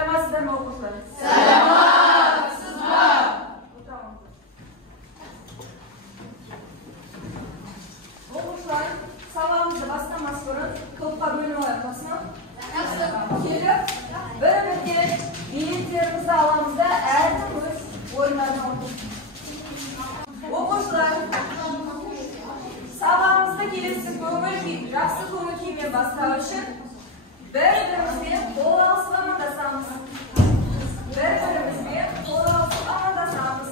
Selamsızlar mı okurlar? Selamsızlar. Tamam. Okurlar, salamımızı başlamaz burun, kılıkka bölüm ayakmasın. Kelip, bir-birge biyetlerimizi alamızda erdimiz oyunlarına okurlar. Salamımızda gelirse köngül жақсы көңіл күймен бастау үшін бір-бірімізбен қол алысып амандасамыз. Bir-бірімізбен қол алысып амандасамыз.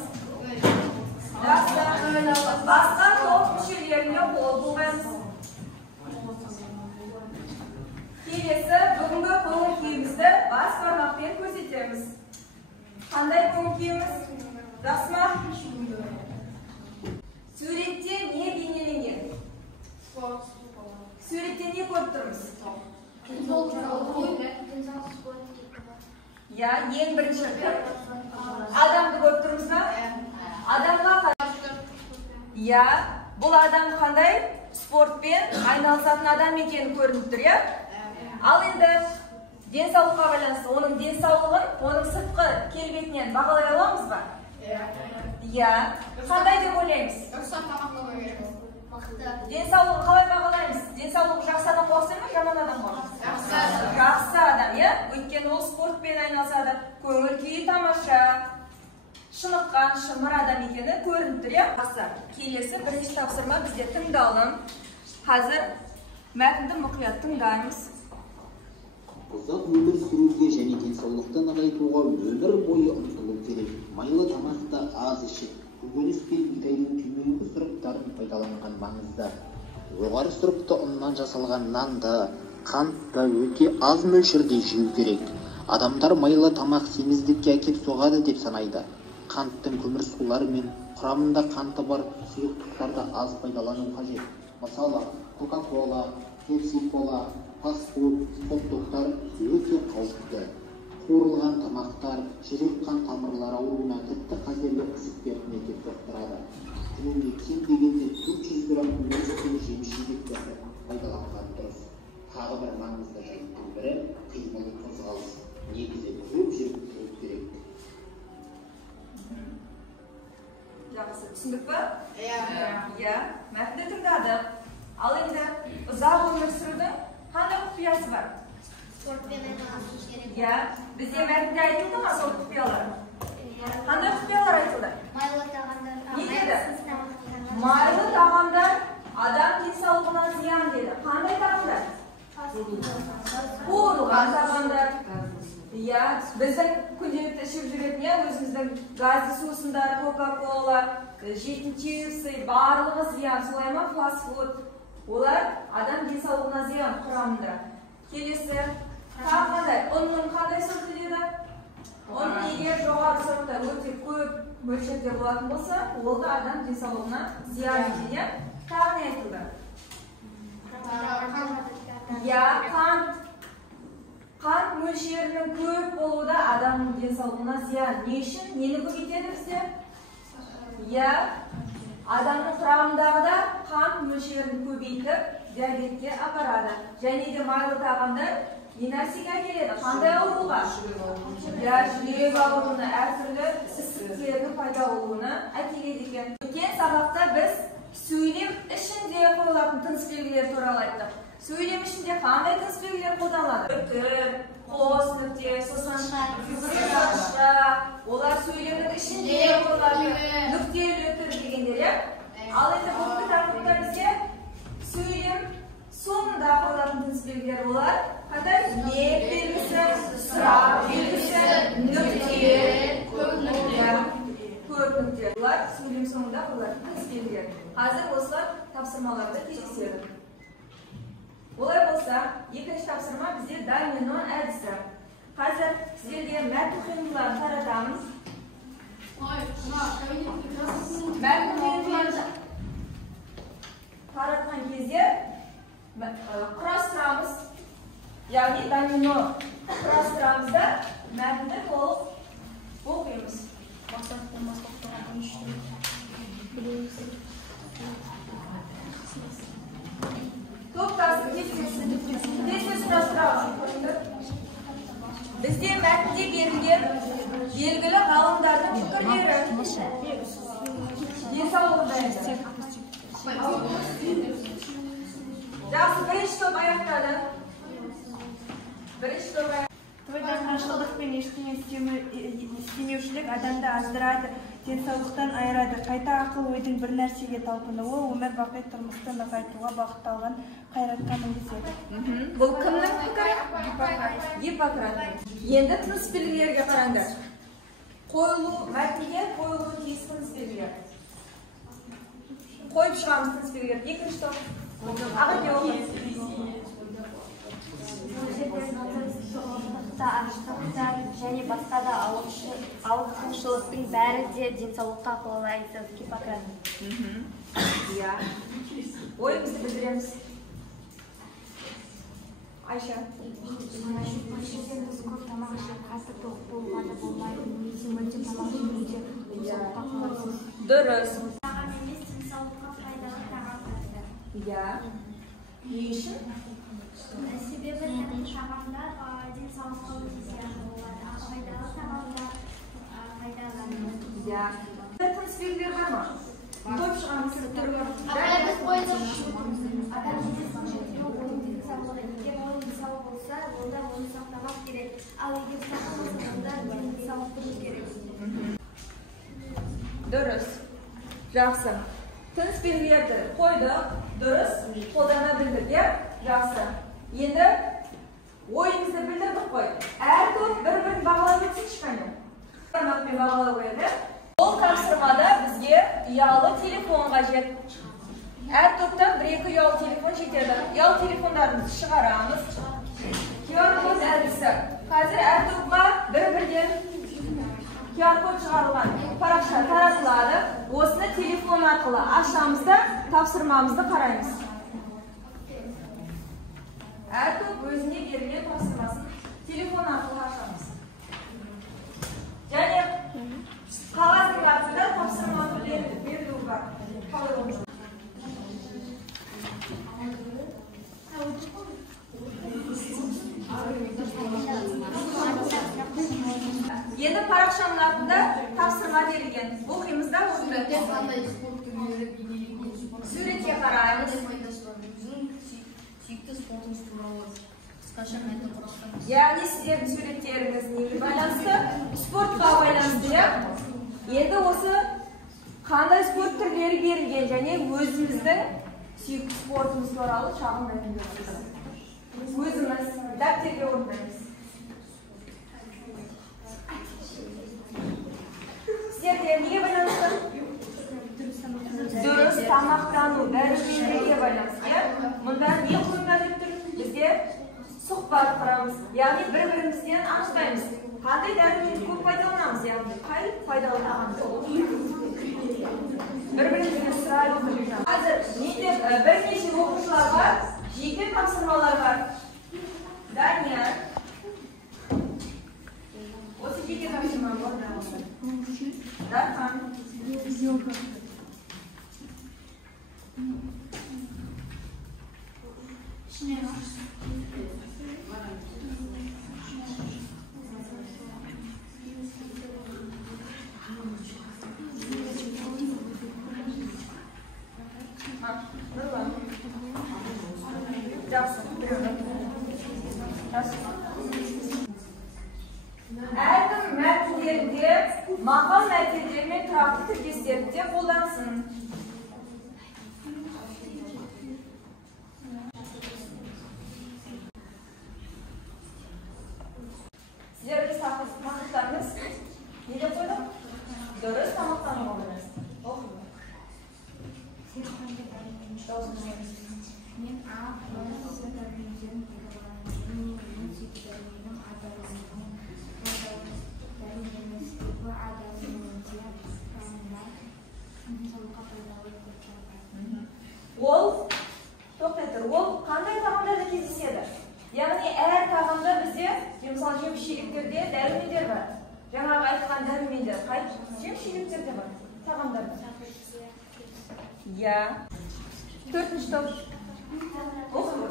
Жақсы. Басқа топ мүшелеріне қол бұлғаймыз. Келесі бүгінгі көңіл күйімізді бас бармақпен көрсетеміз. Қандай көңіл күйіміз? Жақсы ма? Суретте не бейнеленген? Суретте не көріп тұрмыз? Я, ең бірінші адамды көріп тұрмыз ба? Адамға я, бұл адам қандай спортпен айналысатын адам екені көрініп тұр, я? Ал енді денсаулыққа байланысты, оның денсаулығын, оның сыртқы келбетінен бағалай аламыз ба? Я, қандай деп ойлаймыз? Денсаулығын қалай бағалаймыз? Денсаулығы жақсы адам қоқсы ма, жаман адам қоқсы? Жақсы адам, я? Өйткені ол спортпен айналысады, көңіл күйі тамаша, шыныққан, шымыр адам екені көрініп тұр, я? Жақсы. Келесі бірінші тапсырма бізде тыңдалым. Қазір мәтінді мұқият тыңдаймыз. Ұзақ өмір сүруге және денсаулықты нығайтуға өмір бойы ұмтылу керек. Майлы тамақты аз ішіп, көкөніс пен бидайдың төменгі сұрыптарын пайдаланған маңызды. Жоғары сұрыпты ұннан жасалған нанды, қантты өте аз мөлшерде жеу керек. Адамдар майлы тамақ семіздікке әкеп соғады деп санайды. Қанттың көмірсулары мен құрамында қанты бар сұйықтықтарды аз пайдалану қажет. Мысалы, Кока-кола, Пепси-кола, фастфуд, спорттықтар өте қауіпті. Қуырылған тамақтар, жүрек қан тамырлары ауруына, тіпті қатерлі ісік дертіне әкеп соқтырады. Күніне кем дегенде 400 грамм көкөніс пен жеміс-жидектерді пайдаланған дұрыс. Тағы бір маңызды жайттың бірі қимыл қозғалыс. Негізі көп жүріп тұру керек. Жақсы, түсіндік пе? Иә, мәтінді тыңдадық. Ал енді ұзақ өмір сүрудің қандай құпиясы бар? Спортпен айналысу керек. Иә, бізде мәтінде айтылды ма сол құпиялар? Қандай құпиялар айтылды? Майлы тағамдар. Не деді? Майлы тағамдар адам денсаулығына зиян деді. Қандай тағамдар? Қуырылған тағамдар. Иә, біздің күнделікті ішіп жүретін, өзіміздің газды сусындар, Кока-кола, жейтін чипсы, барлығы зиян, солай ма? Фастфуд. Олар адам денсаулығына зиян құрамында. Келесі, қандай? Ұнның қандай сұрыпты деді? Ұн егер жоғары сұрыпта өте көп мөлшерде болатын болса, ол да адам денсаулығына зиян екен. Тағы не айтылды? Я, қант мөлшерінің көп болуы да адамның денсаулығына зиян. Не үшін? Нені көбейтеді бізде? Я, адамның құрамындағы да қант мөлшерін көбейтіп, диабетке апарады. Және де майлы тағамдар не нәрсеге әкеледі? Қандай ауруға? Жүрек ауруына, әртүрлі ісіктердің пайда болуына әкеледі екен. Өткен сабақта біз сөйлем ішінде қойылатын тыныс белгілері туралы айттық. Сөйлем ішінде қандай тыныс белгілер қолданылады? Үтір, қос нүкте, сосын шақша, олар сөйлемнің ішінде қойылады. Нүктелі үтір дегендер, ал енді бүгінгі тақырыпта бізге сөйлем соңында қойылатын тыныс белгілер олар. Қандай? Не белгісі, сұрақ белгісі, нүкте, көп нүкте. Олар сөйлем соңында қойылатын тыныс белгілер. Қазір осылар тапсырмаларды кездеседі. Олай болса, екінші тапсырма бізде домино әдісі. Қазір сіздерге мәтін қиындыларын таратамыз. Мәтін қиындыларын таратқан кезде құрастырамыз. Яғни домино құрастырамыз да мәтінді толық оқимыз. Топтасы, кестесі құрастырамыз. Bizde мәтінде берілген белгілі ғалымдардың пікірлері. Денсаулығында енді. Жақсы, бірінші топ аяқтады. Бірінші топ аяқтады. Тойданғаншылдық пен ештеңе істемеушілік адамды аздырады, денсаулықтан айырады. Қайта ақыл ойдың бір нәрсеге талпынуы өмір бақи тұрмысты нығайтуға бағытталған қайратқа мінгізеді. Бұл кімнің пікірі? Гиппократ. Енді тыныс белгілерге қараңдар. Мәтінге қойылуы тиіс тыныс белгілер. Қойып шығамыз тыныс белгілер. Екінші топ. Ағаке оқы. және басқа да ауытқушылықтың бәрі де денсаулыққа қолайлы Гиппократ. Иә. Ойымызды білдіреміз. Айша. Көп тамақ ішіп, қатты тоқ болуға да болмайды. Немесе мүлде тамақ жемейді, денсаулыққа қолайсыз. Дұрыс. Тағам емес, денсаулыққа пайдалы тағамдар. Иә. Не үшін? Себебі тағамдар денсаулыққа өте зиян болады. Пайдалы тағамдар пайдалы. Иә. Тыныс белгілер бар ма? Көп шығамыз. Біз бойынша адам ойын денсаулығы. Егер ойын денсаулығы болса, онда оны сақтамақ керек. Ал егер сақтамаса, онда денсаулық тұру керек. Дұрыс. Жақсы. Тыныс белгілерді қойдық. Дұрыс. Қолдана білдік. Жақсы. Енді ойымызды білдірдік қой. Әр топ бір-бірін бағалап өтсінші қане. Қармақпен бағалап қояды. Ол тапсырмада бізге ұялы телефон қажет. Әр топтан 1-2 ұялы телефон жетеді. Ұялы телефондарымызды шығарамыз. QR-код әдісі. Қазір әр топқа бір-бірден QR-код шығарылған парақша таратылады. Осыны телефон арқылы ашамыз да тапсырмамызды қараймыз. Әр топ өзіне берілген тапсырмасын телефон арқылы ашамыз. Және қағаздың артында тапсырманы берілуі бар. Енді парақшаның артында тапсырма берілген. Оқимызда суретке қараймыз. Яғни сіздердің суреттеріңіз неге байланысты? Спортқа байланысты. Енді осы қандай спорт түрлері берілген және өзіміздің сүйікті спортымыз туралы шағын мәлімдеп өзіміз дәптерге орындаймыз. Сіздерде неге байланысты? Дұрыс тамақтану, дәрумендерге байланысты. Мұнда не құрымдар деп тұр? Бізде сұхбат құрамыз. Яғни бір-бірімізден анықтаймыз. Қандай дәрумендер көп пайдаланамыз? Яғни қай пайдалы тағамды? Бір-бірімізден сұрай отырмыз. Қазір бірнеше оқушылар бар, жеке тапсырмалар бар. Данияр. Осы жеке тапсырма бар. Дархан. Әркім мәтіндерінде мақал мәтіндер мен тұрақты тіркестерді қолдансын. Сіздердің тақырыптарыңыз не деп қойдық? Дұрыс тамақтануға байланысты. Мен Ол, тоқтай тұр, ол қандай тағамдарда кездеседі? Яғни әр тағамда бізде, мысалы жеміс-жидектерде дәрумендер бар. Жаңағы айтқан дәрумендер қай жеміс-жидектерде бар? Тағамдарда. Иә. Төртінші топ. Оқы.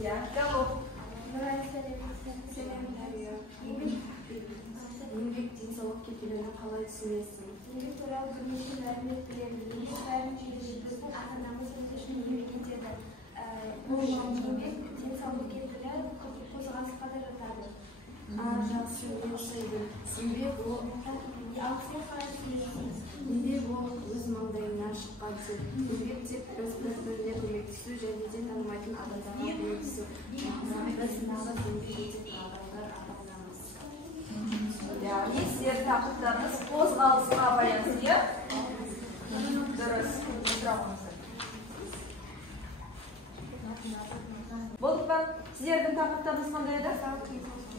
Иә, жауап. бірнеше мәлімет береді. Бәрін жүйелі біздің ата-анамыз өтешін үйренген деді. Бұл еңбек денсаулық кетірі қозғалысқа да жатады. Жақсы, себеп ол өз маңдайынан шыққан сөз. Еңбек тек бір-біріне көмектесу және де танымайтын адамдарға көмектесу. Расындағы еңбек ететін адамдар ата-анамыз. Яғни сіздер тақырыптарыңыз қозғалысқа байланысты, иә? Дұрыс. Болды ма? Сіздердің тақырыптарыңыз қандай еді?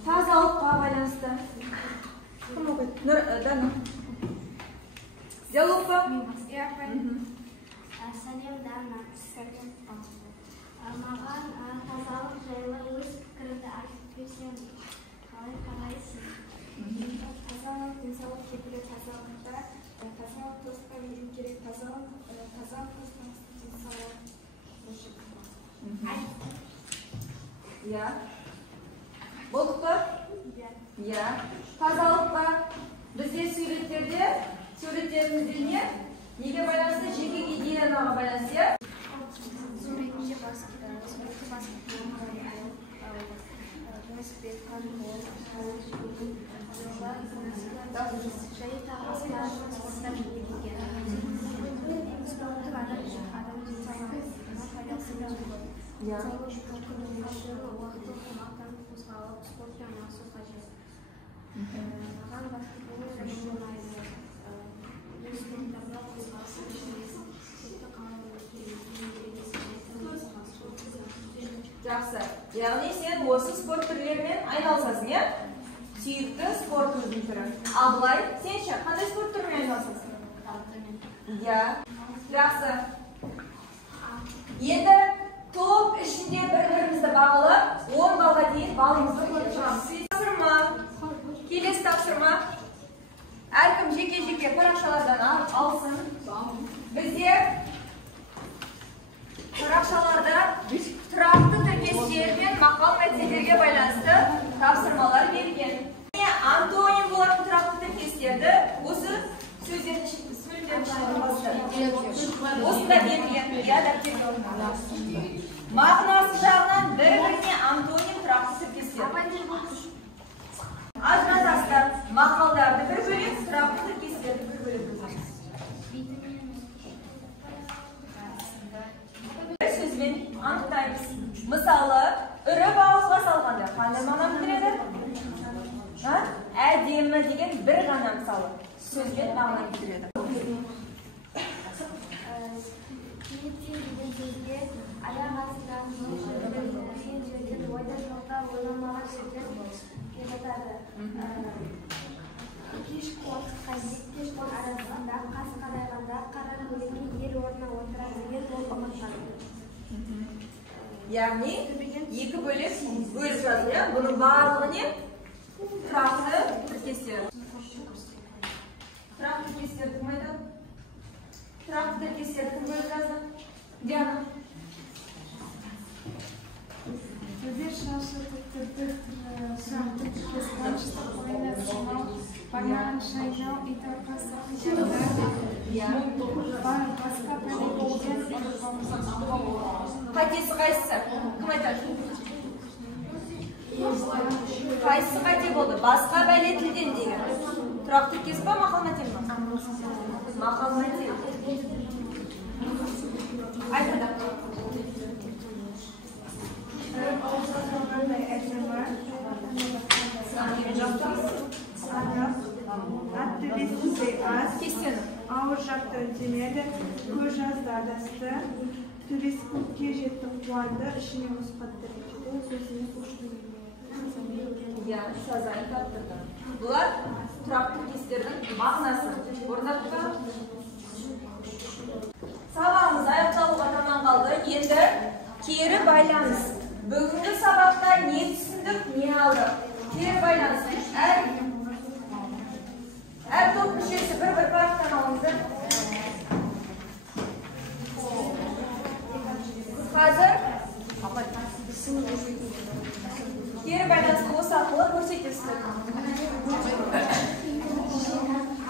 Тазалыққа байланысты. Кім оқиды? Дана. Диалог па? Сәлем, Дана. Маған тазалық жайлы өз пікірімді айтып берсең, қалай қарайсың? Тазалық денсаулық кетіреді, тазалықта тазалық достыққа беру керек, тазалық достыққа денсаулық. Иә. Болды па? Иә. Тазалыққа бізде суреттерімізде не? Неге байланысты? Жеке гигиенаға байланысты, иә? Суретте басып велосипед, қанқол, және тағы басқа спорттар жүргізген. Спорттық адам денсаулығына пайдасы да болады. Денсаулық үшін уақытылы тамақтан қозғалып, спортпен айналысу қажет. Маған баскетбол ұнайды. Өз спорттарда қозғалысы үшін спортты қалай Жақсы. Яғни сен осы спорт түрлерімен айналысасың, иә? Сүйікті спортыңыздың түрі. Абылай, сен ше, қандай спорт түрімен айналысасың? Иә. Жақсы. Енді топ ішінде бір-бірімізді бағалап, 10 балға дейін балымызды қойып шығамыз. Тапсырма. Келесі тапсырма. Әркім жеке-жеке парақшалардан алсын. Бізде парақшаларда тұрақты тіркестер мен мақал мәтелдерге байланысты тапсырмалар берген. Антоним болатын тұрақты тіркестерді осы сөздердің осында берілген. Мағынасы жағынан бір-біріне антоним тұрақты тіркестер. Ажыратасыздар, мақалдарды бір бөлек, тұрақты тіркестерді бір бөлек. Сөзбен анықтаймыз. Мысалы, үріп ауызға салғанда қандай мағына білдіреді? Әдемі деген бір ғана мысалы сөзбен мағына білдіреді. Кенеттен деген сөзге аяқ астынан деген жерден ойда жоқта ойламаған жерден келіп жатады. Екі уақытқа екі арасында қас қарайғанда қара көлеңке ел орнына отыра деген ол ұмытқан. Яғни екі бөлек бөліп жазды. Бұның барлығы не? Тұрақты тіркестер. Тұрақты тіркестер кім айтады? Тұрақты тіркестер кім бөліп жазды? Диана. Теперь наша тұрақты тіркестер спокойно сжимал, банан шайнал и только басқа пәлеттерден Қатесі қайсысы? Кім айтады? Қайсысы қате болды? Басқа бәле тілден деген. Тұрақты тіркес па, мақал мәтел ма? Мақал мәтел. Айтады. Ауызға салғандай әдемі, ат төбесінде аз, ауыр жақты үндемеді, көз жазды адасты, төбесі көкке жетті қуанды, ішіне мұз қатты. Ол сөзіне қошты еңбек. Иә, сазайын таптырды. Бұлар тұрақты тіркестердің мағынасы. Орындап па? Сабағымыз аяқталуға таман қалды. Енді кері байланыс. Бүгінгі сабақта не түсіндік, не алдық? Кері байланыс. Әр топ мүшесі бір-бір парақтан алыңыздар. Қазір кері байланысты осы арқылы көрсетесіздер.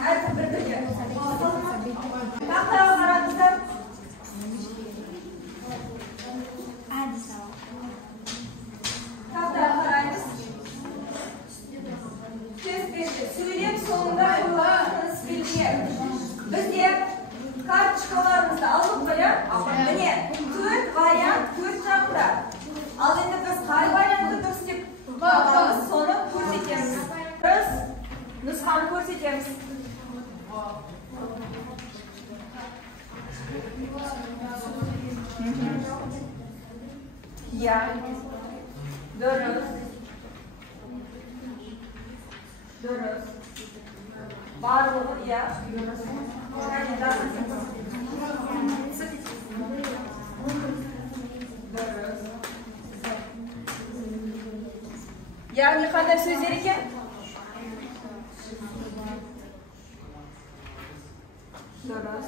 Әркім бір-бірге. Dürüst. Dürüst. Bарлығы, ya. Dürüst. Яғни қандай сөздер екен? Дұрыс.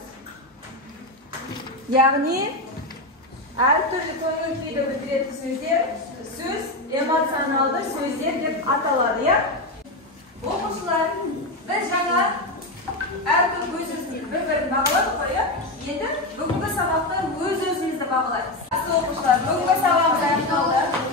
Яғни әртүрлі көңіл күйді білдіретін сөздер сөз эмоционалды сөздер деп аталады, я? Оқушылар, біз жаңа әртүрлі өз-өзімізді бір-бірін бағаладық қой, я? Енді бүгінгі сабақта өз-өзімізді бағалаймыз. Оқушылар, бүгінгі сабағымыз аяқталды.